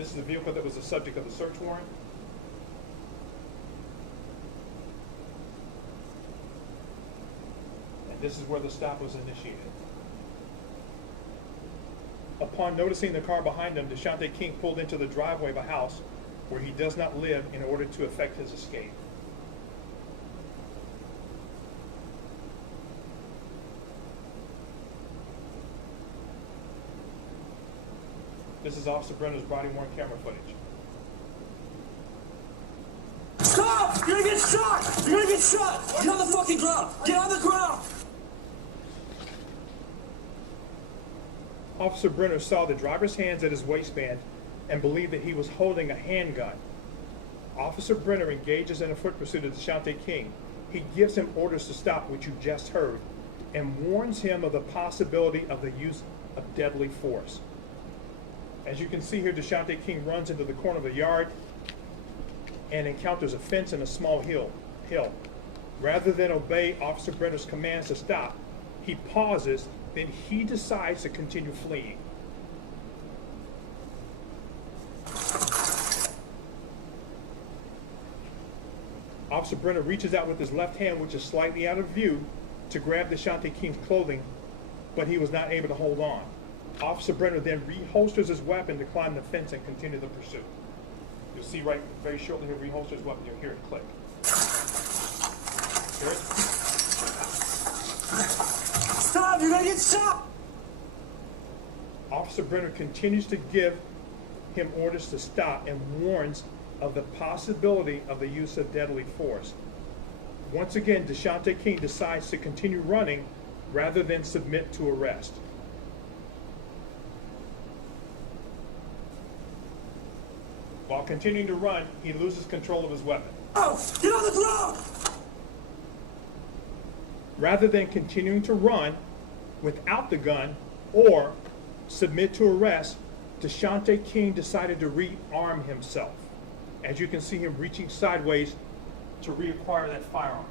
This is the vehicle that was the subject of the search warrant. And this is where the stop was initiated. Upon noticing the car behind him, Deshante King pulled into the driveway of a house where he does not live in order to effect his escape. This is Officer Brenner's body-worn camera footage. Stop! You're gonna get shot! You're gonna get shot! Get on the fucking ground! Get on the ground! Officer Brenner saw the driver's hands at his waistband and believed that he was holding a handgun. Officer Brenner engages in a foot pursuit of Deshante King. He gives him orders to stop, which you just heard, and warns him of the possibility of the use of deadly force. As you can see here, Deshante King runs into the corner of the yard and encounters a fence and a small hill. Rather than obey Officer Brenner's commands to stop, he pauses, then he decides to continue fleeing. Officer Brenner reaches out with his left hand, which is slightly out of view, to grab Deshante King's clothing, but he was not able to hold on. Officer Brenner then reholsters his weapon to climb the fence and continue the pursuit. You'll see right very shortly he reholsters his weapon. You'll hear it click. Hear it? Stop! You're gonna get shot! Officer Brenner continues to give him orders to stop and warns of the possibility of the use of deadly force. Once again, Deshante King decides to continue running rather than submit to arrest. While continuing to run, he loses control of his weapon. Oh! Get on the ground! Rather than continuing to run without the gun or submit to arrest, Deshante King decided to rearm himself. As you can see him reaching sideways to reacquire that firearm.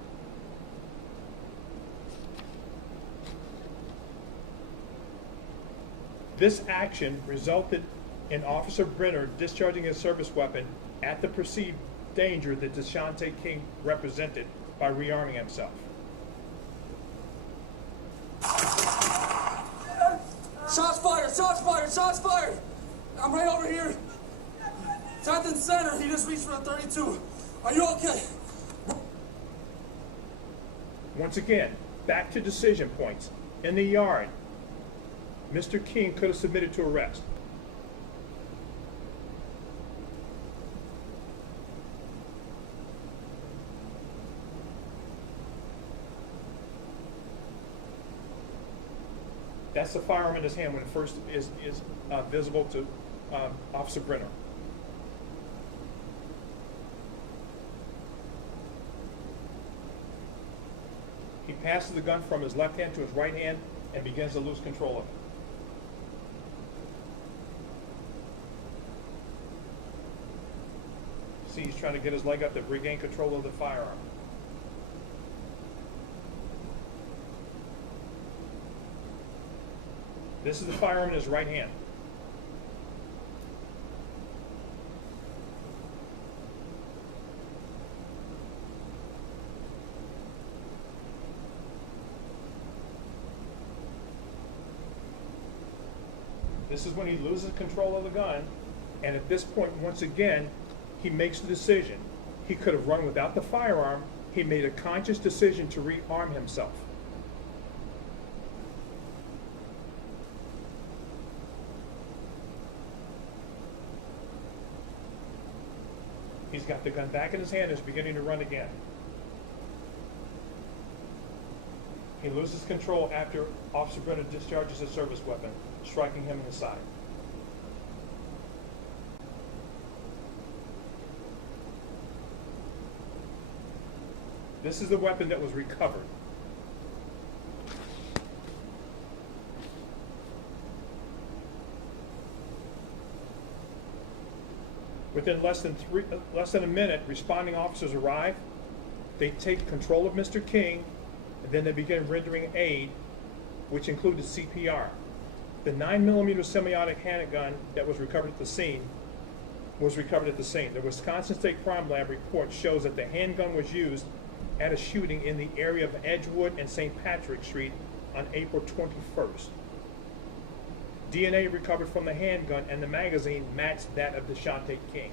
This action resulted in Officer Brenner discharging his service weapon at the perceived danger that Deshante King represented by rearming himself. Shots fired! Shots fired! Shots fired! I'm right over here. 10th and center. He just reached for the 32. Are you okay? Once again, back to decision points. In the yard, Mr. King could have submitted to arrest. That's the firearm in his hand when it first is visible to Officer Brenner. He passes the gun from his left hand to his right hand and begins to lose control of it. See, he's trying to get his leg up to regain control of the firearm. This is the firearm in his right hand. This is when he loses control of the gun, and at this point, once again, he makes the decision. He could have run without the firearm. He made a conscious decision to rearm himself. He's got the gun back in his hand and is beginning to run again. He loses control after Officer Brenner discharges his service weapon, striking him in the side. This is the weapon that was recovered. Within less than a minute, responding officers arrive. They take control of Mr. King, and then they begin rendering aid, which included CPR. The 9mm semi-automatic handgun that was recovered at the scene was recovered at the scene. The Wisconsin State Crime Lab report shows that the handgun was used at a shooting in the area of Edgewood and St. Patrick Street on April 21st. DNA recovered from the handgun and the magazine matched that of DeShante King.